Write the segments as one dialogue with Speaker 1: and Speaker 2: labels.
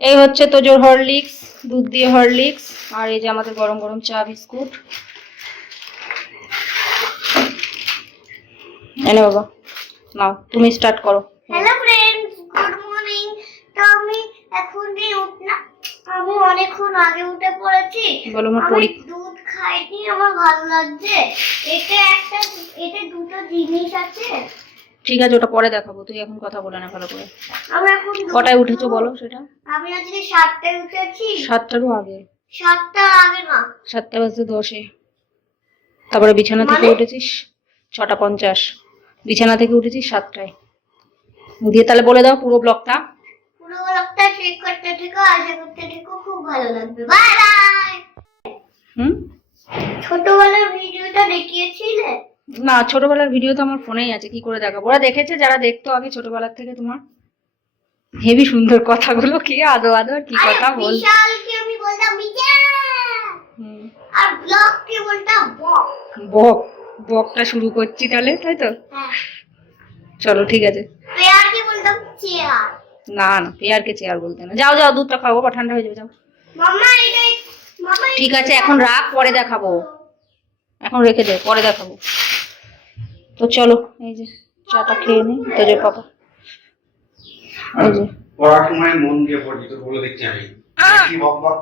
Speaker 1: এই হচ্ছে তোজোর হরলিক্স দুধ দিয়ে হরলিক্স আর এই যে আমাদের গরম গরম চা বিস্কুট। এনে বাবা নাও তুমি স্টার্ট করো।
Speaker 2: হ্যালো ফ্রেন্ডস গুড মর্নিং তো আমি এখন দিয়ে উঠলাম আমি অনেকক্ষণ আগে উঠে পড়েছি।
Speaker 1: বলো আমার
Speaker 2: আমি
Speaker 1: পরীক্ষা
Speaker 2: দুধ খাইনি আমার ভালো লাগছে। এটা একটা এটা দুটো জিনিস আছে।
Speaker 1: ঠিক আছে ওটা পরে দেখাবো। তুই এখন কথা বলে না ভালো করে।
Speaker 2: আমি এখন
Speaker 1: কটায় উঠেছো বলো সেটা?
Speaker 2: আমি আজকে সাতটায় উঠেছি।
Speaker 1: সাতটারও আগে।
Speaker 2: সাতটার আগে না।
Speaker 1: সাতটা বাজতে দশে। তারপরে বিছানা থেকে
Speaker 2: মানে?
Speaker 1: উঠেছিস? ছটা পঞ্চাশ। বিছানা থেকে উঠেছিস সাতটায়। দিয়ে তাহলে বলে দাও পুরো ব্লগটা।
Speaker 2: পুরো ব্লগটা চেক করতে থেকো আশা করতে থেকো খুব ভালো লাগবে। বাই বাই
Speaker 1: হুম?
Speaker 2: ছোটবেলার ভিডিওটা দেখিয়েছিলে?
Speaker 1: না ছোটবেলার ভিডিও তো আমার ফোনেই আছে কি করে দেখাবো? ওরা দেখেছে যারা দেখতো আগে ছোটবেলার থেকে তোমার হেভি সুন্দর কথাগুলো কি আদো আদো আর কি কথা বল
Speaker 2: আমি বলতাম বলতাম বক।
Speaker 1: বক বকটা শুরু করছি তাহলে তাই তো?
Speaker 2: হ্যাঁ।
Speaker 1: চলো ঠিক আছে।
Speaker 2: বলতাম চেয়ার।
Speaker 1: না না পেয়ারকে চেয়ার বলতে না। যাও যাও দুধটা খাব বা ঠান্ডা হয়ে যাবে যাও।
Speaker 2: এটা-
Speaker 1: ঠিক আছে এখন রাখ পরে দেখাবো। এখন রেখে দে পরে দেখাবো। তো চলো এই যে চাটা খেয়ে নি তো যে পাপা এই যে।
Speaker 3: পড়ার সময় মন দিয়ে পড়ি তোর বলে দেখছি আমি। বক বক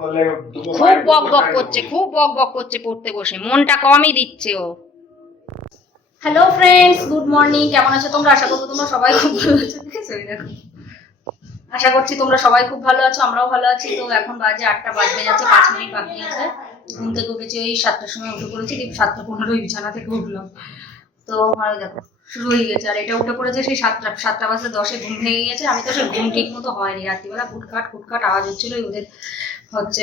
Speaker 1: খুব বক বক করছে খুব বক বক করছে পড়তে বসে। মনটা কমই দিচ্ছে ও। হ্যালো ফ্রেন্ডস গুড মর্নিং কেমন আছো তোমরা? আশা করব তোমরা সবাই খুব ভালো আছো। দেখো। আশা করছি তোমরা সবাই খুব ভালো আছো আমরাও ভালো আছি। তো এখন বাজে আটটা বাজতে যাচ্ছে পাঁচ মিনিট বাকি আছে। ঘুম থেকে উঠেছি ওই সাতটার সময় উঠে পড়েছি সাতটা পনেরোই বিছানা থেকে উঠলাম। তো ওই দেখো শুরু হয়ে গেছে। আর এটা উঠে পড়েছে সেই সাতটা সাতটা বাজতে দশে ঘুম ভেঙে গেছে। আমি তো সে ঘুম ঠিক মতো হয়নি। রাত্রিবেলা ফুটকাট ফুটকাট আওয়াজ হচ্ছিল ওদের হচ্ছে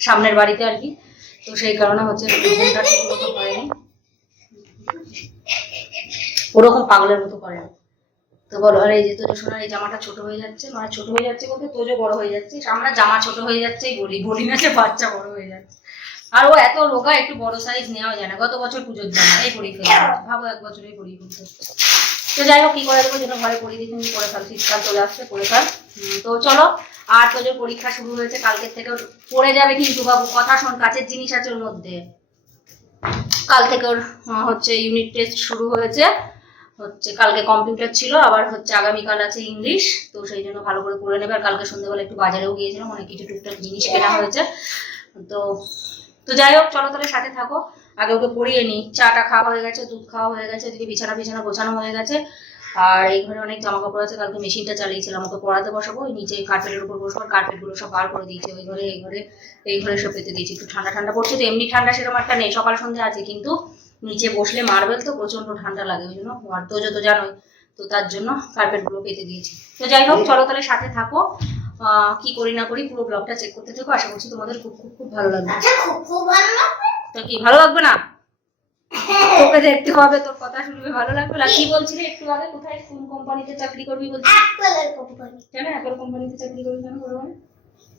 Speaker 1: সামনের বাড়িতে আর কি। তো সেই কারণে হচ্ছে ঠিক মতো হয়নি। ওরকম পাগলের মতো করে। তো বলো, আর এই যে তোজো সোনার এই জামাটা ছোট হয়ে যাচ্ছে। মানে ছোট হয়ে যাচ্ছে বলতে তোজো বড় হয়ে যাচ্ছে। আমরা জামা ছোট হয়ে যাচ্ছেই বলি বলি না যে বাচ্চা বড় হয়ে যাচ্ছে। আর ও এত রোগা একটু বড় সাইজ নেওয়া যায় না। গত বছর পুজোর জামা এই পরিয়ে ফেলে ভাবো এক বছরেই পরিয়ে ফেলতে তো যাই হোক, কি করে দেবো যেন ঘরে পরিয়ে দিচ্ছি পরে ফেল শীতকাল চলে আসছে, পরে ফেল তো চলো, আর তোজোর পরীক্ষা শুরু হয়েছে, কালকের থেকে পড়ে যাবে কিন্তু বাবু, কথা শোন, কাছের জিনিস আছে ওর মধ্যে। কাল থেকে ওর হচ্ছে ইউনিট টেস্ট শুরু হয়েছে। হচ্ছে কালকে কম্পিউটার ছিল, আবার হচ্ছে আগামীকাল আছে ইংলিশ তো সেই জন্য ভালো করে পড়ে নেবে। আর কালকে সন্ধ্যেবেলা একটু বাজারেও গিয়েছিলাম, অনেক কিছু টুকটাক জিনিস কেনা হয়েছে। তো তো যাই হোক চলো তাহলে সাথে থাকো। আগে ওকে পড়িয়ে নিই। চাটা খাওয়া হয়ে গেছে দুধ খাওয়া হয়ে গেছে দিদি বিছানা বিছানা গোছানো হয়ে গেছে। আর এই ঘরে অনেক জামা কাপড় আছে কালকে মেশিনটা চালিয়েছিলাম ওকে পড়াতে বসাবো। ওই নিচে কার্পেটের উপর বসবো কার্পেটগুলো সব বার করে দিয়েছে ওই ঘরে এই ঘরে এই ঘরে সব পেতে দিয়েছি। একটু ঠান্ডা ঠান্ডা পড়ছে তো এমনি ঠান্ডা সেরকম একটা নেই সকাল সন্ধ্যে আছে কিন্তু নিচে বসলে মার্বেল তো প্রচণ্ড ঠান্ডা লাগে ওই জন্য আর তো যত জানোই। তো তার জন্য কার্পেটগুলো পেতে দিয়েছি। তো যাই হোক চলো তাহলে সাথে থাকো। কি করি না করি পুরো ব্লগটা চেক করতে থাকো। আশা করছি তোমাদের খুব খুব খুব ভালো লাগবে।
Speaker 2: আচ্ছা খুব খুব ভালো লাগবে?
Speaker 1: তো কি ভালো লাগবে না? তোকে দেখতে হবে তোর কথা শুনবে ভালো লাগবে না? কি বলছিলি একটু আগে? কোথায় কোন কোম্পানিতে চাকরি করবি বলছিস
Speaker 2: অ্যাপেলের কোম্পানি
Speaker 1: কেন অ্যাপেল কোম্পানিতে চাকরি করবি কেন বলো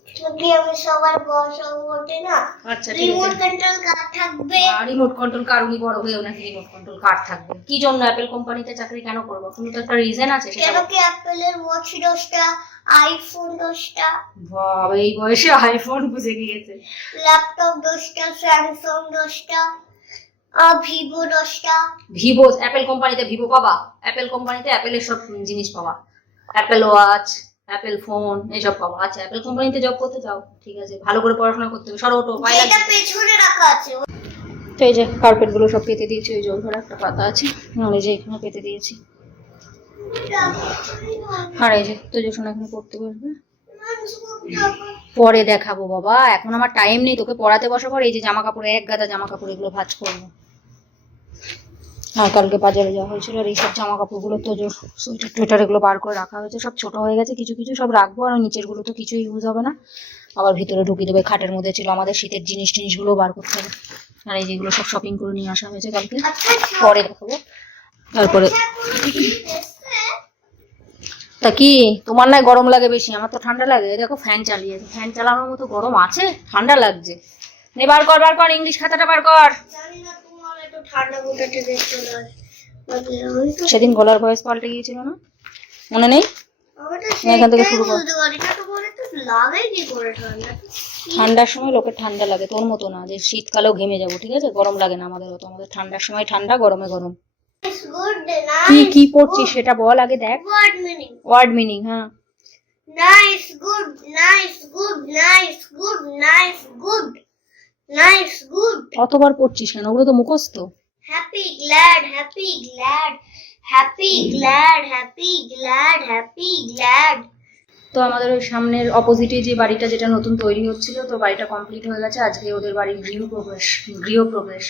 Speaker 2: যদি আমি সবার বস ওঠে না
Speaker 1: আচ্ছা
Speaker 2: রিমোট কন্ট্রোল কার থাকবে।
Speaker 1: রিমোট কন্ট্রোল কার উনি বড় হয়েও নাকি রিমোট কন্ট্রোল কার থাকবে। কি জন্য অ্যাপেল কোম্পানিতে চাকরি কেন করব? কোনো তো একটা রিজন আছে
Speaker 2: কেন কি অ্যাপেলের ওয়াচ দশটা আইফোন দশটা।
Speaker 1: বাবা এই বয়সে আইফোন বুঝে গিয়েছে।
Speaker 2: ল্যাপটপ দশটা স্যামসাং দশটা ভিভো দশটা।
Speaker 1: ভিভো অ্যাপেল কোম্পানিতে ভিভো পাবা? অ্যাপেল কোম্পানিতে অ্যাপেলের সব জিনিস পাবা। অ্যাপেল ওয়াচ অ্যাপেল ফোন এসব পাবা। আচ্ছা অ্যাপেল কোম্পানিতে জব করতে যাও। ঠিক আছে ভালো করে পড়াশোনা করতে হবে। সরো ওটো
Speaker 2: এটা পেছনে রাখা আছে।
Speaker 1: তো এই যে কার্পেটগুলো সব পেতে দিয়েছি ওই জল ধরে একটা পাতা আছে। আর এই যে এখানে পেতে দিয়েছি। আর এই যে তো যে শোনা এখানে পড়তে বসবে। পরে দেখাবো বাবা, এখন আমার টাইম নেই, তোকে পড়াতে বসাবো আর এই যে জামা কাপড়, এক গাদা জামা কাপড় এগুলো ভাঁজ করব। আর কালকে বাজারে যাওয়া হয়েছিল, আর এইসব জামা কাপড়গুলো তো সোয়েটার এগুলো বার করে রাখা হয়েছে, সব ছোট হয়ে গেছে, কিছু কিছু সব রাখব, আর ওই নিচেরগুলো তো কিছু ইউজ হবে না। আবার ভিতরে ঢুকিয়ে দেবে, খাটের মধ্যে ছিল আমাদের শীতের জিনিস টিনিসগুলো বার করতে হবে। আর এই যেগুলো সব শপিং করে নিয়ে আসা হয়েছে কালকে। পরে দেখাবো। তারপরে তা কি? তোমার না গরম লাগে বেশি আমার তো ঠান্ডা লাগে। দেখো ফ্যান চালিয়েছে ফ্যান চালানোর মতো গরম আছে? ঠান্ডা লাগছে। নে বার কর বার কর ইংলিশ খাতাটা বার কর। সেদিন গলার ভয়েস পাল্টে গিয়েছিল না? মনে নেই? এখান থেকে শুরু কর। ঠান্ডার সময় লোকের ঠান্ডা লাগে তোর মতো না। যে শীতকালেও ঘেমে যাব ঠিক আছে? গরম লাগে না আমাদের অত। আমাদের ঠান্ডার সময় ঠান্ডা গরমে গরম। কি কি পড়ছিস সেটা বল আগে দেখ
Speaker 2: Word meaning.
Speaker 1: ওয়ার্ড মিনিং হ্যাঁ
Speaker 2: Nice, good, nice, good, nice, good, nice, good, nice, good.
Speaker 1: অতবার পড়ছিস কেন ওগুলো তো মুখস্থ
Speaker 2: Happy, glad, happy, glad, happy, glad, happy, glad, happy, glad.
Speaker 1: তো আমাদের ওই সামনের অপোজিটে যে বাড়িটা যেটা নতুন তৈরি হচ্ছিল তো বাড়িটা কমপ্লিট হয়ে গেছে আজকে ওদের বাড়ির গৃহ প্রবেশ গৃহ প্রবেশ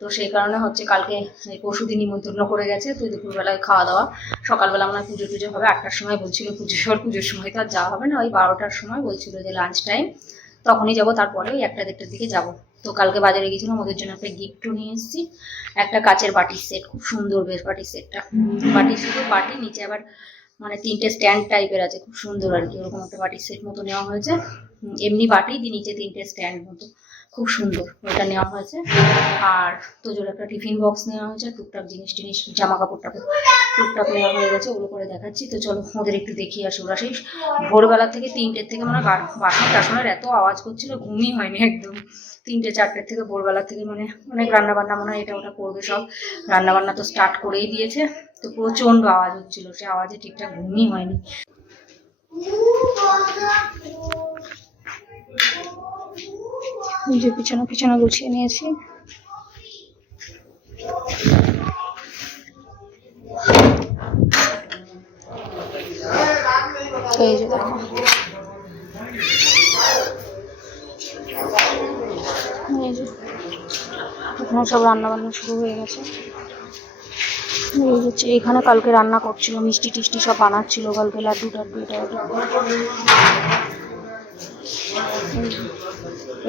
Speaker 1: তো সেই কারণে হচ্ছে কালকে এই পরশুদিন নিমন্ত্রণ করে গেছে, তো দুপুরবেলায় খাওয়া দাওয়া। সকালবেলা হয় পুজো টুজো হবে, আটটার সময় বলছিল পুজো, সর পুজোর সময় তো আর যাওয়া হবে না, ওই বারোটার সময় বলছিল যে লাঞ্চ টাইম তখনই যাব, তারপরে ওই একটা দেড়টার দিকে যাব। তো কালকে বাজারে গেছিলাম, ওদের জন্য একটা গিফটও নিয়ে এসেছি। একটা কাচের বাটির সেট খুব সুন্দর বেশ বাটির সেটটা বাটি শুধু বাটি, নিচে আবার মানে তিনটে স্ট্যান্ড টাইপের আছে, খুব সুন্দর আর কি, ওরকম একটা বাটির সেট মতো নেওয়া হয়েছে। এমনি বাটি, দিয়ে নিচে তিনটে স্ট্যান্ড মতো। খুব সুন্দর ওটা নেওয়া হয়েছে। আর তোজোর একটা টিফিন বক্স নেওয়া হয়েছে, টুকটাক জিনিস টিনিস জামা কাপড় টাপড় টুকটাক নেওয়া হয়ে গেছে, ওগুলো করে দেখাচ্ছি। তো চলো, ওদের একটু দেখিয়ে আসি ওরা সেই ভোরবেলা থেকে তিনটের থেকে মানে বাসন টাসনের এত আওয়াজ করছিল, ঘুমই হয়নি একদম। তিনটে, চারটের থেকে ভোরবেলা থেকে মানে অনেক রান্না বান্না মনে হয় এটা ওটা করবে সব। রান্না বান্না তো স্টার্ট করেই দিয়েছে, তো প্রচণ্ড আওয়াজ হচ্ছিল, সে আওয়াজে ঠিকঠাক ঘুমই হয়নি। যে পিছনে পিছনে গুছিয়ে নিয়েছি। এই যে এই যে এখানে সব রান্না বান্না শুরু হয়ে গেছে। এখানে কালকে রান্না করছিল, মিষ্টি টিষ্টি সব বানাচ্ছিল কালকে, লাড্ডু টাড্ডু, এটা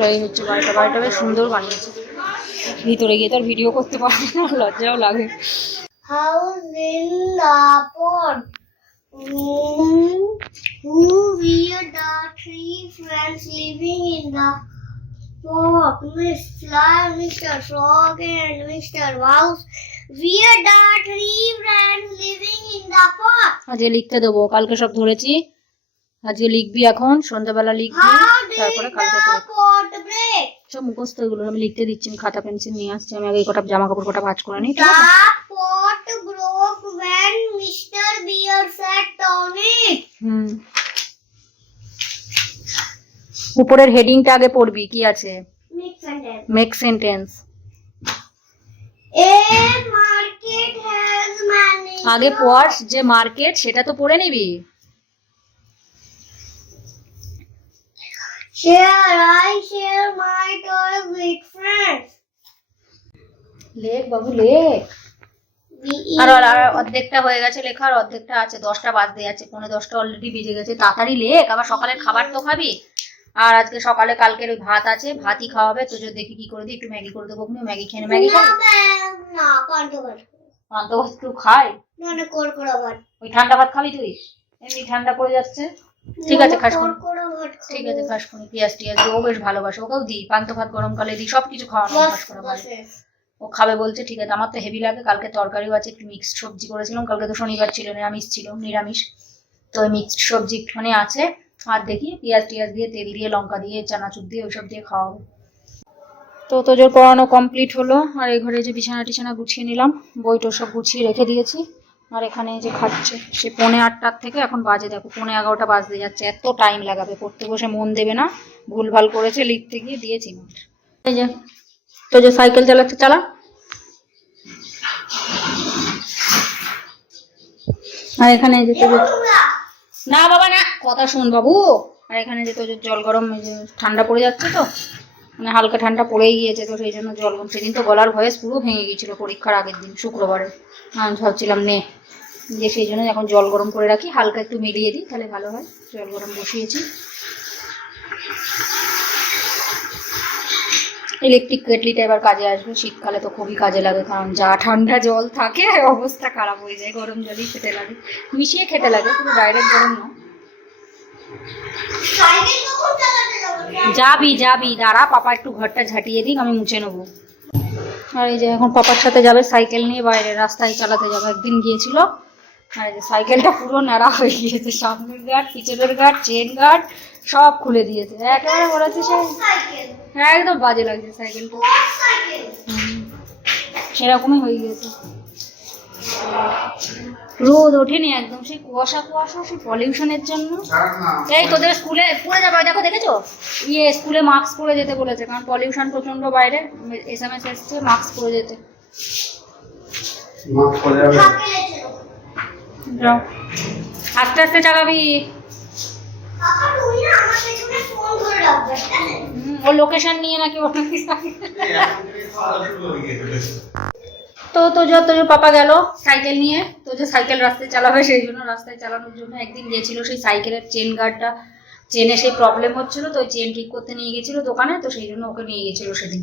Speaker 1: এই হচ্ছে বাড়িটা। বাড়িটা বেশ সুন্দর বানিয়েছে। ভিতরে গিয়ে তার ভিডিও করতে পারবে না, লজ্জাও লাগে।
Speaker 2: House in লাপন who we three friends living in the pop mister frog mister mouse we are three friends living in the pop
Speaker 1: আজকে লিখতে দেবো, কালকে সব ধরেছি। আজকে লিখবি এখন, সন্ধ্যাবেলা লিখবি। তারপরে কালকে? সব মুখস্থ এগুলো আমি লিখতে দিচ্ছি আমি খাতা পেন্সিল নিয়ে আসছি আমি আগে কটা জামা কাপড় কটা ভাজ করে নিই ঠিক আছে?
Speaker 2: The pot broke when Mr. Bear sat on it.
Speaker 1: হুম উপরের হেডিংটা আগে পড়বি কি আছে
Speaker 2: and
Speaker 1: make sentence
Speaker 2: A market has many.
Speaker 1: আগে পড় যে মার্কেট সেটা তো পড়ে নিবি
Speaker 2: Share I share my toy with friends.
Speaker 1: লেখ বাবু লেখ। আর আর- অর্ধেকটা হয়ে গেছে লেখার অর্ধেকটা আছে দশটা বাজতে যাচ্ছে পৌনে দশটা অলরেডি বেজে গেছে। তাড়াতাড়ি লেখ আবার সকালের খাবার তো খাবি? আর আজকে সকালে কালকের ওই ভাত আছে ভাতই খাওয়াবে তো যদি দেখি কি করে দিই একটু ম্যাগি করে দেবো ম্যাগি খেয়ে নে। ম্যাগি
Speaker 2: না
Speaker 1: পান্ত ভাত একটু খাই। ওই ঠান্ডা ভাত খাবি তুই? এমনি ঠান্ডা পড়ে যাচ্ছে। ঠিক আছে খাস। ঠিক আছে খাস কোন পেঁয়াজ টিয়াজ ও বেশ ভালোবাসে ওকেও দিই পান্ত ভাত গরমকালে দিই সব কিছু খাওয়ানো ভালো ও খাবে বলছে ঠিক আছে আমার তো হেভি লাগে কালকে তরকারিও আছে একটু মিক্সড সবজি করেছিলাম কালকে তো শনিবার ছিল নিরামিষ ছিল নিরামিষ। তো ওই মিক্সড সবজি একটুখানি আছে আর দেখি পেঁয়াজ টিয়াজ দিয়ে তেল দিয়ে লঙ্কা দিয়ে চানাচুর দিয়ে ওইসব দিয়ে খাওয়াবো। তো তোজোর পড়ানো কমপ্লিট হলো আর এই ঘরে যে বিছানা টিছানা গুছিয়ে নিলাম বইটা সব গুছিয়ে রেখে দিয়েছি। আর এখানে যে খাচ্ছে সে পৌনে আটটার থেকে এখন বাজে দেখো পৌনে এগারোটা বাজতে যাচ্ছে এত টাইম লাগাবে পড়তে বসে মন দেবে না ভুলভাল করেছে লিখতে গিয়ে দিয়েছি। এই যে তো যে সাইকেল চালাচ্ছে চালা। আর এখানে যে না বাবা না কথা শুন বাবু। আর এখানে যে তোজোর জল গরম ঠান্ডা পড়ে যাচ্ছে তো মানে হালকা ঠান্ডা পড়েই গিয়েছে তো সেই জন্য জল গরম। সেদিন তো গলার ভয়েস পুরো ভেঙে গিয়েছিল পরীক্ষার আগের দিন শুক্রবারে। আমি ভাবছিলাম নে। যে সেই জন্য এখন জল গরম করে রাখি। হালকা একটু মিলিয়ে দিই, তাহলে ভালো হয়। জল গরম বসিয়েছি। ইলেকট্রিক কেটলিটা এবার কাজে আসবে। শীতকালে তো খুবই কাজে লাগে, কারণ যা ঠান্ডা জল থাকে অবস্থা খারাপ হয়ে যায়। গরম জলই খেতে লাগে। মিশিয়ে খেতে লাগে পুরো ডাইরেক্ট গরম না?
Speaker 2: যাবি
Speaker 1: যাবি। দাঁড়া, পাপা একটু ঘরটা ঝাঁটিয়ে দিক, আমি মুছে নেব। আর এই যে এখন পাপার সাথে যাবে, সাইকেল নিয়ে বাইরে, রাস্তায় চালাতে যাবে। একদিন গিয়েছিল। আর যে সাইকেলটা পুরো নাড়া হয়ে গিয়েছে। সামনের গার্ড পিছনের গার্ড চেন গার্ড সব খুলে দিয়েছে। একেবারে মনে হচ্ছে সে হ্যাঁ একদম বাজে লাগছে সাইকেলটা সেরকমই হয়ে গেছে রোদ ওঠেনি একদম সেই কুয়াশা কুয়াশা সেই পলিউশনের জন্য। এই তোদের স্কুলে পড়ে যাবে দেখো দেখেছ? ইয়ে স্কুলে মাস্ক পরে যেতে বলেছে কারণ পলিউশন প্রচণ্ড বাইরে। এস এম এস এসছে মাস্ক পরে যেতে
Speaker 3: মাছ পড়ে যাবে
Speaker 2: সাইকেলে ছিল
Speaker 1: যাও আস্তে আস্তে চালাবি। ও লোকেশন নিয়ে নাকি তো তো যে তোর পাপা গেল সাইকেল নিয়ে, তো যে সাইকেল রাস্তায় চালাবে সেই জন্য রাস্তায় চালানোর জন্য একদিন গিয়েছিল সেই সাইকেলের চেন গার্ডটা চেনে সেই প্রবলেম হচ্ছিল, তো চেন ঠিক করতে নিয়ে গেছিল দোকানে, তো সেই জন্য ওকে নিয়ে গেছিল সেদিন।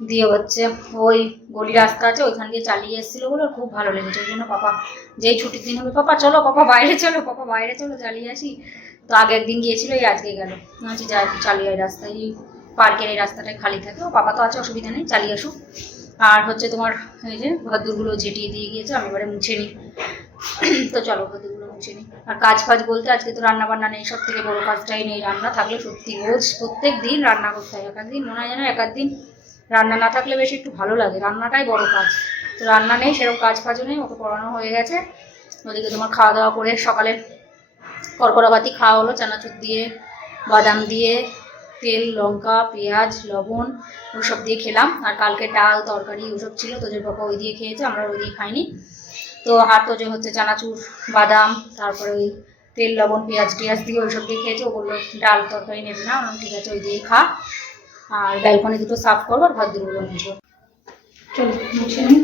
Speaker 1: দিয়ে হচ্ছে ওই গলি রাস্তা আছে, ওইখান দিয়ে চালিয়ে এসেছিল বলে খুব ভালো লেগেছে। ওই জন্য পাপা, যেই ছুটির দিন হবে, পাপা চলো, পাপা বাইরে চলো, পাপা বাইরে চলো, চালিয়ে আসি। তো আগে একদিন গিয়েছিল, এই আজকে গেল। বলছি যা একটু চালিয়ে এই রাস্তায়, এই পার্কের এই রাস্তাটায় খালি থাকে। ও পাপা তো আছে, অসুবিধা নেই, চালিয়ে আসুক। আর হচ্ছে তোমার এই যে ঘরদুরগুলো ঝেটিয়ে দিয়ে গিয়েছে, আমি এবারে মুছে নিই। তো চলো ঘরদুরগুলো মুছে নিই। আর কাজ ফাজ বলতে আজকে তো রান্না বান্না নেই সব থেকে বড়ো কাজটাই নেই। রান্না থাকলে সত্যি, রোজ প্রত্যেক দিন রান্না করতে হয়, এক দিন, মনে হয় যেন এক দিন রান্না না থাকলে বেশি একটু ভালো লাগে। রান্নাটাই বড় কাজ। তো রান্না নেই, সেরকম কাজ ফাজও নেই, ওকে পড়ানো হয়ে গেছে। ওদিকে তোমার খাওয়া দাওয়া করে সকালে কড়কড়াবাতি খাওয়া হলো, চানাচুর দিয়ে, বাদাম দিয়ে, তেল, লঙ্কা, পেঁয়াজ, লবণ, ওসব দিয়ে খেলাম। আর কালকে ডাল, তরকারি ওসব ছিল তোদের বাবা ওই দিয়ে খেয়েছে, আমরা ওই দিয়ে খাইনি। তো আর তো যে হচ্ছে চানাচুর, বাদাম, তারপরে ওই তেল, লবণ, পেঁয়াজ, টিয়াজ দিয়ে ওইসব দিয়ে খেয়েছে। ও বলল, ডাল, তরকারি নেবে না। ঠিক আছে, ওই দিয়ে খা। আর ব্যালকনি দুটো সাফ করব আর ভাত দুটো চলো মুছে নিই।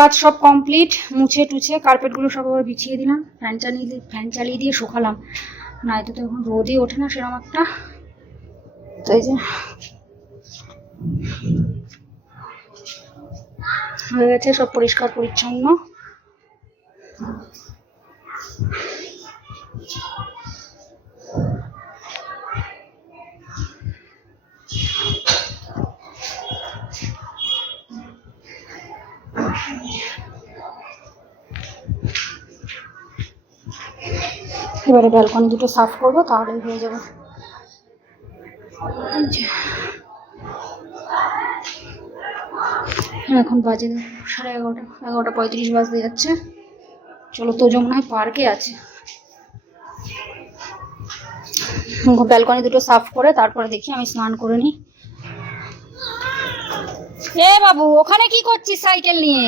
Speaker 1: কাজ সব কমপ্লিট মুছে টুছে কার্পেটগুলো সব আবার বিছিয়ে দিলাম ফ্যান চালিয়ে ফ্যান চালিয়ে দিয়ে শুকালাম। না এতে তো এখন রোদই ওঠে না সেরকম একটা। তো এই যে হয়ে গেছে সব পরিষ্কার পরিচ্ছন্ন। এবারে ব্যালকনি দুটো সাফ করব, তাহলেই হয়ে যাবে। এখন বাজে সাড়ে এগারোটা এগারোটা পঁয়ত্রিশ বাজতে যাচ্ছে। চলো তোজো মনে হয় পার্কে আছে। ব্যালকনি দুটো সাফ করে তারপরে দেখি, আমি স্নান করে নিই। এ বাবু, ওখানে কি করছিস সাইকেল নিয়ে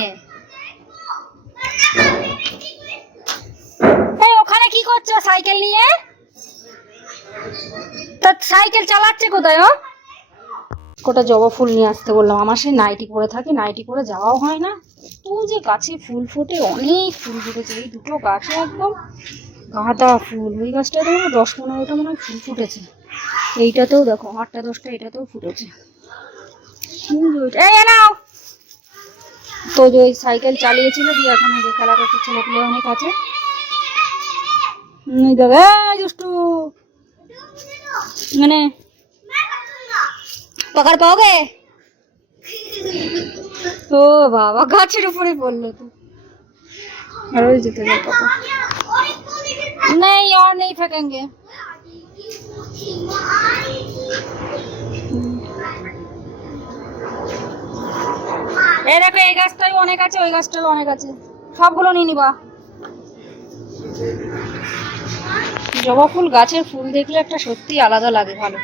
Speaker 1: এই ওখানে কি করছ সাইকেল নিয়ে? তা সাইকেল চালাচ্ছে কোথায় ও? কোটা জবা ফুল নিয়ে আসতে বললাম। আমার সেই নাইটি পরে থাকে নাইটি পরে যাওয়াও হয় না। তো যে গাছে ফুল ফোটে অনেক ফুল ফুটেছে। এই দুটো গাছে একদম গাঁদা ফুল। ওই গাছটাতে মনে হয় দশ পনেরোটা মনে হয় ফুল ফুটেছে। এইটাতেও দেখো আটটা দশটা এটাতেও ফুটেছে। এই নাও। তো যে সাইকেল চালিয়েছিল দিয়ে এখন যে খেলা করছে ছেলেপুলে অনেক আছে। মানে পকড় পাওগে? ও বাবা গাছের উপরে পড়ল তো। আর ওই যেতে পাপা নেই আর নেই ফেকেঙ্গে। এই দেখো এই গাছটাই অনেক আছে ওই গাছটাই অনেক আছে। সবগুলো নিয়ে নিবা। জবা ফুল, গাছের ফুল দেখলে একটা সত্যি আলাদা লাগে ভালো।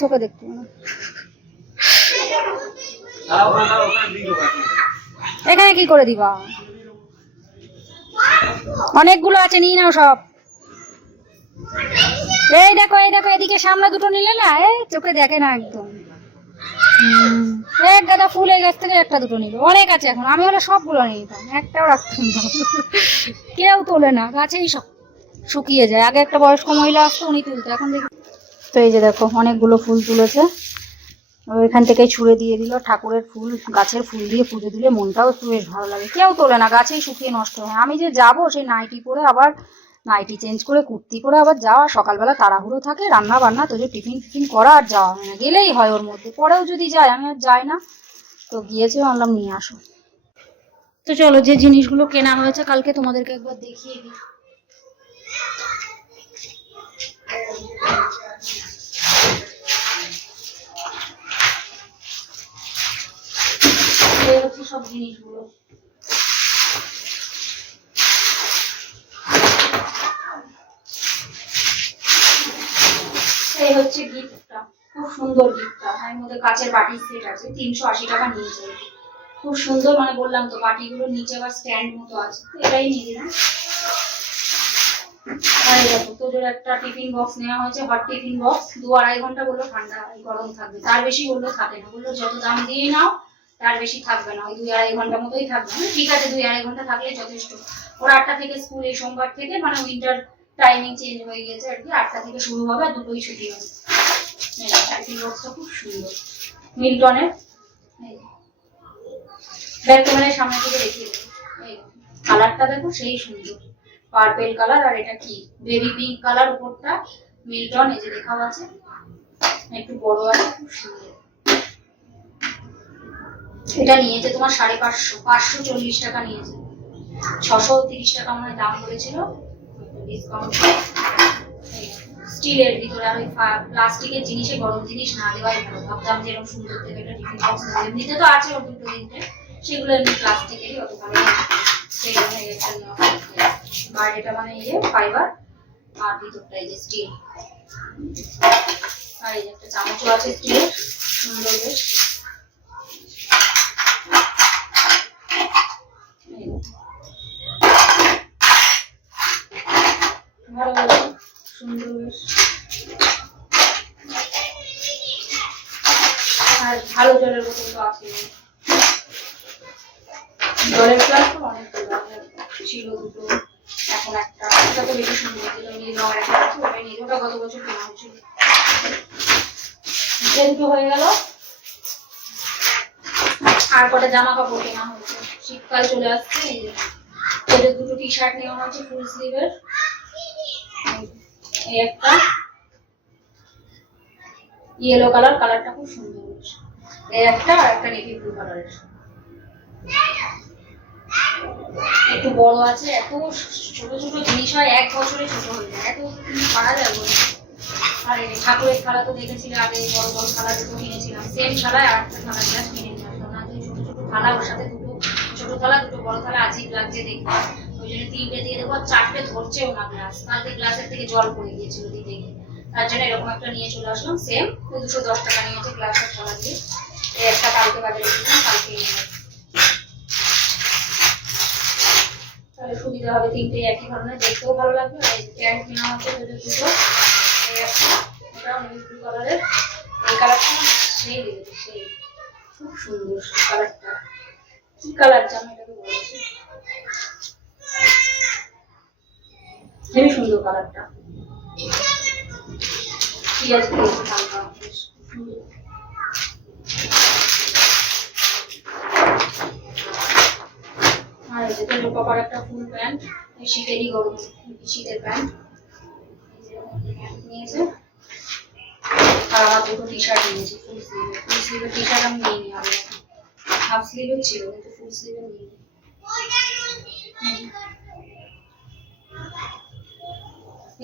Speaker 1: চোখে দেখতে।
Speaker 3: এখানে
Speaker 1: কি করে দিবা? অনেকগুলো আছে, নিয়ে নাও সব। এই দেখো এই দেখো, এদিকে সামনে দুটো নিলে না, এই চোখে দেখে না একদম। এক গাদা ফুল এই গাছ থেকে একটা দুটো নিল। অনেক আছে এখন, আমি হলে সবগুলো নিয়ে নিতাম, একটাও রাখতাম না। কেউ তোলে না, গাছেই সব শুকিয়ে যায়। আগে একটা বয়স্ক মহিলা আসতো, উনি তুলতো, এখন দেখি। তো এই যে দেখো, অনেকগুলো ফুল তুলেছে। ওইখান থেকেই ছুঁড়ে দিয়ে দিল, ঠাকুরের ফুল, গাছের ফুল দিয়ে পুজো দিলে মনটাও একটু বেশ ভালো লাগে। কেউ তোলে না, গাছেই শুকিয়ে নষ্ট হয়। আমি যে যাব সেই নাইটি পরে আবার নাইটি চেঞ্জ করে, কুর্তি করে আবার যাওয়া, সকালবেলা তাড়াহুড়ো থাকে রান্না বান্না তো যে টিফিন ফিফিন করা আর যাওয়া হয় না। গেলেই হয় ওর মধ্যে। পরেও যদি যাই আমি আর যাই না। তো গিয়েছে ভাবলাম নিয়ে আসো। তো চলো, যে জিনিসগুলো কেনা হয়েছে, কালকে তোমাদেরকে একবার দেখিয়ে দিই। সব জিনিসগুলো। এই হচ্ছে গিফটটা খুব সুন্দর গিফটটা এর মধ্যে কাচের বাটির সেট আছে তিনশো আশি টাকা নিয়েছে খুব সুন্দর মানে বললাম তো বাটিগুলো নিচে আবার স্ট্যান্ড মতো আছে। তো এটাই নিয়ে দেখো তোদের একটা টিফিন বক্স নেওয়া হয়েছে। হট টিফিন বক্স দু আড়াই ঘণ্টা বলল ঠান্ডা গরম থাকবে। তার বেশি থাকে না। যত দাম দিয়ে নাও তার বেশি থাকবে না। ওই আড়াই মতোই থাকবে। আমি, ঠিক আছে দুই আড়াই ঘণ্টা থাকলে যথেষ্ট। ওর আটটা থেকে স্কুল এই সোমবার থেকে মানে উইন্টার টাইমিং চেঞ্জ হয়ে গেছে আর কি। আটটা থেকে শুরু হবে আর দুটোই ছুটি হবে। টিফিন বক্সটা খুব সুন্দর। মিল্টনের। ব্যাগ ক্যামেরার সামনে থেকে দেখিয়ে কালারটা দেখো, সেই সুন্দর। পার্পেল কালার আর এটা কি? বেবি পিঙ্ক কালার উপরটা, মিল্টন, এই যে লেখাও আছে। একটু বড় আছে, খুব সুন্দর। এটা নিয়েছে তোমার সাড়ে পাঁচশো পাঁচশো চল্লিশ টাকা নিয়েছে। ছশো তিরিশ টাকা মনে দাম বলেছিল। স্টিলের ভিতরে ওই প্লাস্টিকের জিনিসে গরম জিনিস না দেওয়াই ভালো। ভাবতাম যে এরকম সুন্দর থেকে একটা টিফিন বক্স এমনিতে তো আছে ওর দুটো তিনটে। সেগুলো এমনি প্লাস্টিকেরই অত ভালো এই বাইরেটা মানে ইয়ে ফাইবার আর ভিতরটা এই যে স্টিল আর এই যে একটা চামচও আছে স্টিলের সুন্দর বেশ এই দেখো। ভালো লাগে সুন্দর বেশ আর জলের বোতল তো আছে। জলের গ্লাস তো অনেক ছিল দুটো, এখন একটা, ওটা তো বেশি সুন্দর যেটা নীল রঙের একটা আছে ওটাই নীল ওটা গত বছর কেনা হয়েছিল। দুটো হয়ে গেল। আর কটা জামা কাপড় কেনা হয়েছে। শীতকাল চলে আসছে ওদের দুটো টি শার্ট নেওয়া হয়েছে ফুল স্লিভের এই একটা। ইয়েলো কালার কালারটা খুব সুন্দর একটা বড় আছে, এত ছোট ছোট জিনিস হয়, এক বছরে ছোট হয়ে যায়, এত পারা যায় আর ঠাকুরের থালা তো দেখেছিলে আগে, বড় বড় থালা দুটো কিনেছিলাম সেম থালায় আর একটা থালা গ্লাস কিনে নিয়ে আসলাম ছোট ছোট থালা ওর সাথে দুটো ছোট থালা দুটো বড় থালা আজীব লাগছে দেখতে। ওই জন্য তিনটে দিয়ে দেবো চারটে ধরছেও না গ্লাস কালকে গ্লাসের থেকে জল পড়ে গিয়েছিল দিতে গিয়ে। তার জন্য এরকম একটা নিয়ে চলে আসলাম সেম দুশো দশ টাকা নিয়েছে গ্লাসের থালা দিয়ে। একটা কালকে বাজারে দিয়েছিলাম কালকে তাহলে সুবিধা হবে তিনটে একই ধরনের দেখতেও ভালো লাগবে, আর প্যান্ট কেনা হচ্ছে দুটো এই একটা নেভি ব্লু কালারের এই কালারটা সেই সেই, খুব সুন্দর কালারটা কি কালার জানো এটাকে বলেছে হেবি সুন্দর কালারটা পিঁয়াজ দিয়েছে হালকা সুন্দর আর এই একটা ফুল প্যান্ট শীতেরই শীতের প্যান্ট। নিয়েছে আর টি শার্ট টি শার্ট আমি হাফ ছিল, কিন্তু ফুল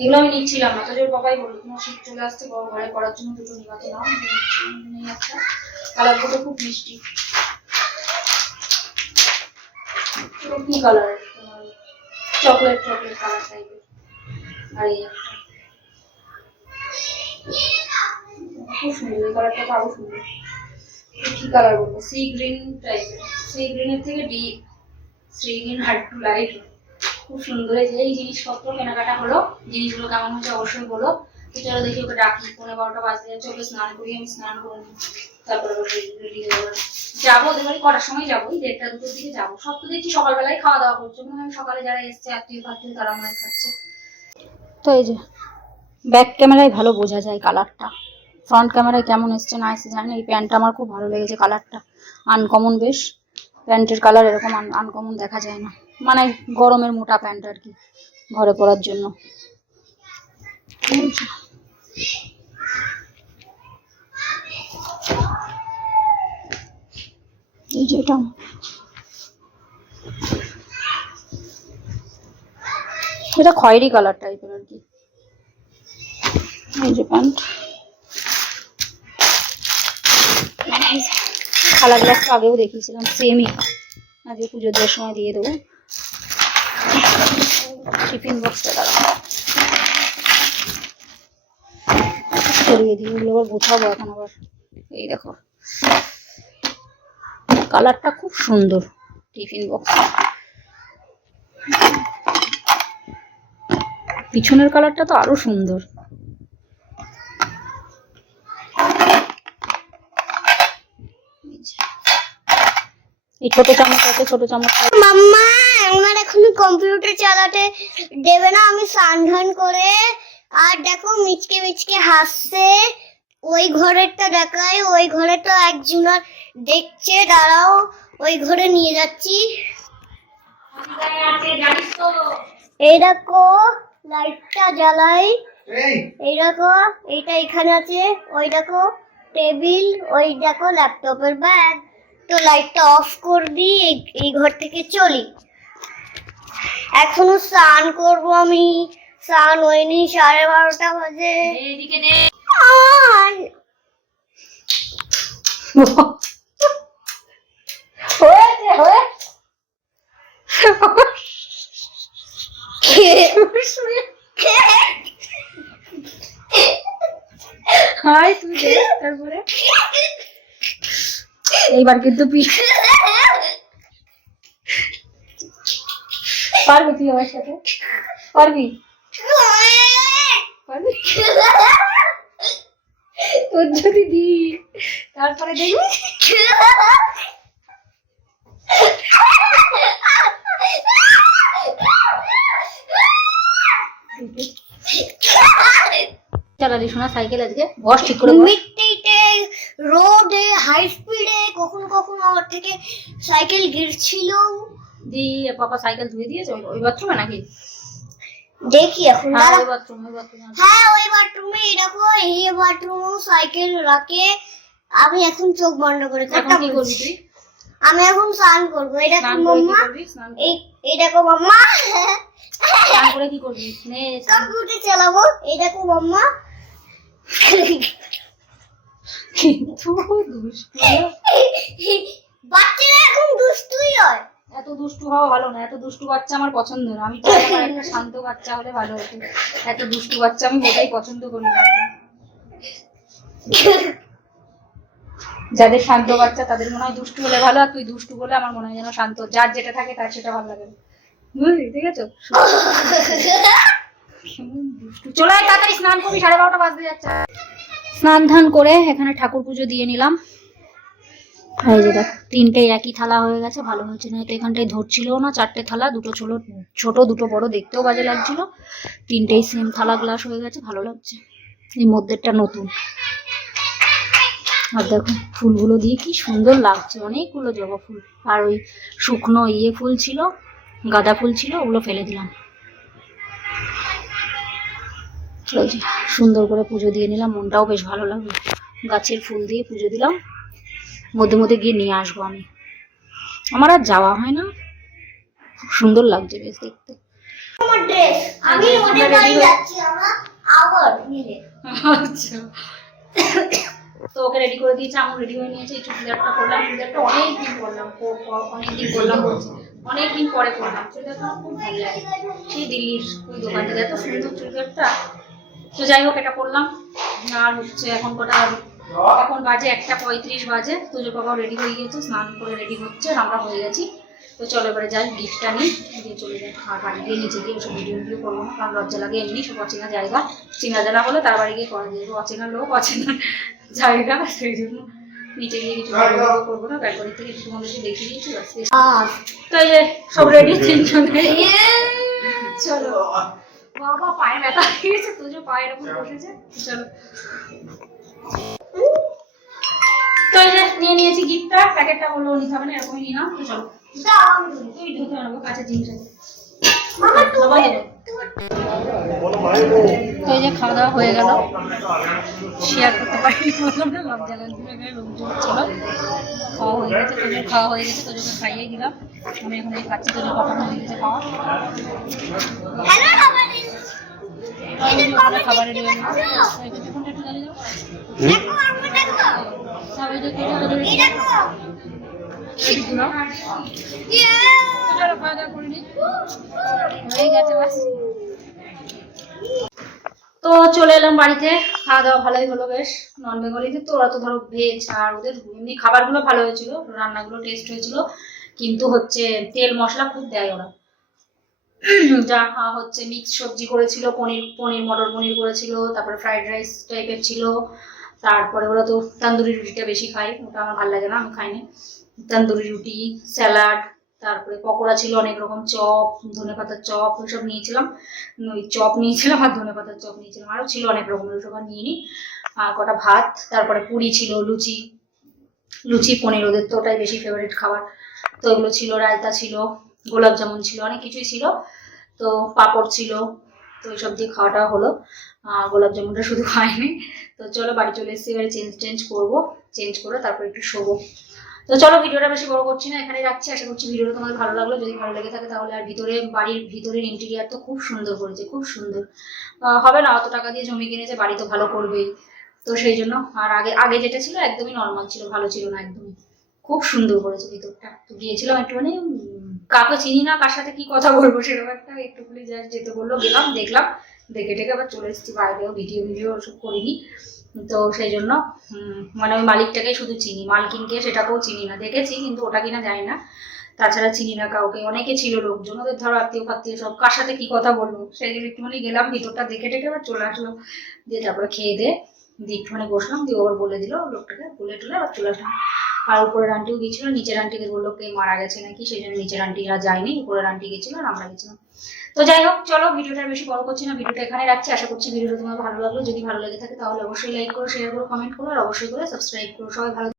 Speaker 1: এগুলো আমি নিচ্ছিলাম না তোদের বাবাই বলল, তোমার শীত চলে আসছে ঘরে করার জন্য দুটো নিবাতে নাও। এই একটা কালারগুলো খুব মিষ্টি। কি কালার চকলেট চকলেট কালার টাইপের আর এই খুব সুন্দর, এই কালারটা আরও সুন্দর। কি কালার বলব? সি গ্রিন টাইপের সি গ্রিনের থেকে ডিপ সি গ্রিন আর একটু লাইট খুব সুন্দর এই জিনিসপত্র কেনাকাটা হলো। জিনিসগুলো কেমন হয়েছে অবশ্যই বলো। চলো দেখি ওকে ডাকি পনেরো বারোটা যাচ্ছে ওকে স্নান করি, আমি স্নান করে নিই তারপরে রেডি হয়ে যাব যাব, ওদের বাড়ি কটার সময় যাব, ওই দেড়টা দুটোর দিকে যাব। সব তো দেখছি সকালবেলায় খাওয়া দাওয়া করছে, মনে হয় সকালে যারা এসছে, আত্মীয় ফাত্মীয়, তারা মনে খাচ্ছে। তো এই যে ব্যাক ক্যামেরায় ভালো বোঝা যায় কালারটা ফ্রন্ট ক্যামেরায় কেমন এসছে না এসছে জানি। এই প্যান্টটা আমার খুব ভালো লেগেছে কালারটা আনকমন বেশ প্যান্টের কালার এরকম আনকমন দেখা যায় না। মানে গরমের মোটা প্যান্ট আর কি, ঘরে পরার জন্য। এটা খয়েরি কালার টাইপের আর কি। এই প্যান্ট কালার গ্লাসটা আগেও দেখিয়েছিলাম সেমই আজকে পুজো দেওয়ার সময় দিয়ে দেবো। টিফিন বক্সটা দাঁড়াও। সরিয়ে দিই ওগুলো আবার গোছাবো এখন আবার। এই দেখো। কালারটা খুব সুন্দর টিফিন বক্স। পিছনের কালারটা তো আরও সুন্দর। এই ছোট চামচ আছে ছোট চামচ
Speaker 2: মাম্মা, আমার এখন কম্পিউটার চালাতে দেবে না, আমি সান্ধান করে আর দেখো মিচকে মিচকে হাসছে। ওই ঘরেরটা দেখায় ওই ঘরেটা একজনের দেখছে দাঁড়াও ওই ঘরে নিয়ে যাচ্ছি। এই দেখো লাইটটা জ্বালাই।
Speaker 3: এই।
Speaker 2: এই দেখো এইটা এখানে আছে। ওই দেখো টেবিল ওই দেখো ল্যাপটপের ব্যাগ। তো লাইটটা অফ করে দিই এই- এই ঘর থেকে চলি। এখনও স্নান করব আমি। স্নান হয়নি সাড়ে বারোটা বাজে।
Speaker 1: এদিকে দে হাই তুই তারপরে? এইবার কিন্তু পারবি তুই আমার সাথে? পারবি? তোর যদি দি তারপরে দেখবি? চালালি শোনা সাইকেল আজকে। বস ঠিক করে।
Speaker 2: মিট্টিতে রোডে হাই স্পিডে কখনো কখনো আমার থেকে সাইকেল গিরছিল।
Speaker 1: দি পাপা সাইকেল ধুয়ে দিয়েছে ওই- ওই বাথরুমে নাকি?
Speaker 2: দেখি এখন
Speaker 1: হ্যাঁ ওই বাথরুমে
Speaker 2: হ্যাঁ। ওই এই বাথরুম সাইকেল রাখে। আমি এখন চোখ বন্ধ করে কথা বলছি। আমি এখন স্নান করব। দেখো
Speaker 1: কি
Speaker 2: মাম্মা। এই দেখো মাম্মা।
Speaker 1: স্নান করে কি করবি?
Speaker 2: কম্পিউটার চালাবো। এই দেখো মাম্মা। বাচ্চারা এখন দুষ্টুই হয়।
Speaker 1: এত দুষ্টু হওয়া ভালো না, এত দুষ্টু বাচ্চা আমার পছন্দ না। আমি শান্ত বাচ্চা হলে ভালো হতো। এত দুষ্টু বাচ্চা আমি মোটেই পছন্দ করি যাদের শান্ত বাচ্চা, তাদের মনে হয় দুষ্টু হলে ভালো, আর তুই দুষ্টু বলে আমার মনে হয় যেন শান্ত। যার যেটা থাকে তার সেটা ভালো লাগে। বুঝলি? ঠিক আছে চলে তাড়াতাড়ি স্নান করবি সাড়ে বারোটা বাজতে যাচ্ছে। স্নান ধান করে এখানে ঠাকুর পুজো দিয়ে নিলাম। তিনটে একই থালা হয়ে গেছে, ভালো হয়েছে। না এখানটায় ধরছিল না, চারটে থালা, দুটো ছোট ছোট, দুটো বড়, দেখতেও বাজে লাগছিল। তিনটেই সেম থালা গ্লাস হয়ে গেছে, ভালো লাগছে। এই মধ্যেরটা নতুন। আর দেখো, ফুলগুলো দিয়ে কি সুন্দর লাগছে, অনেকগুলো জবা ফুল। আর ওই শুকনো ইয়ে ফুল ছিল, গাঁদা ফুল ছিল, ওগুলো ফেলে দিলাম। সুন্দর করে পুজো দিয়ে নিলাম, মনটাও বেশ ভালো লাগল। গাছের ফুল দিয়ে পুজো দিলাম। মধ্যে মধ্যে গিয়ে নিয়ে আসব আমি। আমার আর যাওয়া হয় না। খুব সুন্দর লাগছে বেশ দেখতে।
Speaker 2: আমার ড্রেস আমি ওদের বাড়ি যাচ্ছি আমরা আবার
Speaker 1: আচ্ছা। তো ওকে রেডি করে দিয়েছে আমার রেডি হয়ে নিয়েছে এই চুড়িদারটা করলাম চুড়িদারটা অনেক দিন করলাম অনেক দিন করলাম বলছি। অনেকদিন পরে করলাম চুড়িদারটা আমার খুব ভালো লাগে। সেই দিল্লির ওই দোকান এত সুন্দর চুড়িদারটা। তো যাই হোক এটা করলাম আর হচ্ছে এখন কটা এখন বাজে একটা পঁয়ত্রিশ বাজে। তোজোর বাবাও রেডি হয়ে গিয়েছে স্নান করে রেডি হচ্ছে আর আমরা হয়ে গেছি। তো চলো এবারে যাই গিফটটা নিই। দিয়ে চলে যাই আর বাড়ি গিয়ে, নিচে গিয়ে ওসব ভিডিও ভিডিও করব না, কারণ লজ্জা লাগে এমনি, সব অচেনা জায়গা। চেনা জানা হলে তার বাড়ি গিয়ে করা যাবে অচেনা লোক, অচেনা জায়গা, সেই জন্য নিচে গিয়ে কিছু করব না ব্যালকনি থেকে তোমাদেরকে দেখিয়ে দিয়েছি তো এই যে, সব রেডি তিনজনে। চলো। বাবা পায়ে ব্যথা হয়ে গেছে তুজো পায়ের উপর বসেছে। চলো। তো এই যে নিয়ে নিয়েছি গিফটটা প্যাকেটটা বলল নিতে হবে না এরকমই নিয়ে নাও তো চলো। তুই ধরতে পারব কাছে জিনিস আছে। তো এই যে খাওয়া দাওয়া হয়ে গেল। শেয়ার করতে পারি বললাম না লজ্জা লাগছিল এখানে লোকজন ছিল খাওয়া হয়ে গেছে তোদের খাওয়া হয়ে গেছে তোদেরকে খাইয়ে দিলাম। আমি এখন এই খাচ্ছি তোদের কখন হয়ে গেছে। খাওয়া খাবারের একটু জ্বালিয়ে তো চলে এলাম বাড়িতে। খাওয়া দাওয়া ভালোই হলো বেশ। নন বেঙ্গলিতে তো ওরা তো ধরো ভেজ আর ওদের এমনি খাবারগুলো ভালো হয়েছিল রান্নাগুলো টেস্ট হয়েছিল। কিন্তু হচ্ছে তেল মশলা খুব দেয় ওরা। যা আহ, হচ্ছে মিক্স সবজি করেছিল পনির পনির মটর পনির করেছিল তারপরে ফ্রাইড রাইস টাইপের ছিল। তারপরে ওরা তো তান্দুরি রুটিটা বেশি খায়, ওটা আমার ভালো লাগে না, আমি খাই না তান্দুরি রুটি, স্যালাড, তারপরে পকোড়া ছিল অনেক রকম, চপ, ধনে পাতার চপ, ওইসব নিয়েছিলাম। ওই চপ নিয়েছিলাম আর ধনে পাতার চপ নিয়েছিলাম, আরও ছিল অনেক রকম ওইসব নিয়ে নিই আর কটা ভাত, তারপরে পুরি ছিল, লুচি। লুচি, পনির, ওদের তো ওটাই বেশি ফেভারিট খাবার। তো ওগুলো ছিল, রায়তা ছিল, গোলাপ জামুন ছিল, অনেক কিছুই ছিল। তো পাঁপড় ছিল, তো এইসব দিয়ে খাওয়াটা হলো। আর গোলাপ জামুনটা শুধু খাইনি। তো চলো বাড়ি চলে এসেছি এবারে চেঞ্জ টেঞ্জ করব চেঞ্জ করে তারপর একটু শোবো। তো চলো ভিডিওটা বেশি বড় করছি না এখানে রাখছি। আশা করছি ভিডিওটা তোমাদের ভালো লাগল। যদি ভালো লেগে থাকে তাহলে আর ভিতরে বাড়ির ভিতরের ইন্টেরিয়ার তো খুব সুন্দর করেছে খুব সুন্দর। হবে না অত টাকা দিয়ে জমি কিনেছে বাড়ি তো ভালো করবেই। তো সেই জন্য আর আগে আগে যেটা ছিল একদমই নর্মাল ছিল ভালো ছিল না একদমই। খুব সুন্দর করেছে ভিতরটা। তো গিয়েছিলাম একটুখানি উম, কাউকে চিনি না কার সাথে কি কথা বলব সেরকম একটা একটুখানি যা যেতে বলল গেলাম দেখলাম। দেখে টেকে আবার চলে এসেছি বাইরেও, ভিডিও ভিডিও ওসব করিনি। তো সেই জন্য মানে ওই মালিকটাকেই শুধু চিনি। মালকিনকে সেটাকেও চিনি না। দেখেছি, কিন্তু ওটা কিনা জানি না। তাছাড়া চিনি না কাউকে। অনেকে ছিল লোকজন, ওদের ধরো আত্মীয় ফাত্মীয় সব কার সাথে কি কথা বলব? সেই একটুখানি গেলাম, ভিতরটা দেখে টেকে আবার চলে আসলো। দিয়ে তারপরে খেয়ে দিয়ে দিয়ে একটুখানি বসলাম। দিয়ে ওর বলে দিল লোকটাকে, বলে টুলে আবার চলে আসলাম। আর উপরের আন্টিও গেছিল নিচের আন্টিকে বলল কে মারা গেছে নাকি? সেই জন্য নিচের আন্টিরা যায়নি, উপরের আন্টি গেছিল আর আমরা গেছিলাম। তো যাই হোক, চলো, ভিডিওটা বেশি বড় করছি না, ভিডিওটা এখানে রাখছি। আশা করছি ভিডিওটা তোমার ভালো লাগল। যদি ভালো লেগে থাকে তাহলে অবশ্যই লাইক করো শেয়ার করো কমেন্ট করো, আর অবশ্যই করে সাবস্ক্রাইব করো। সবাই ভালো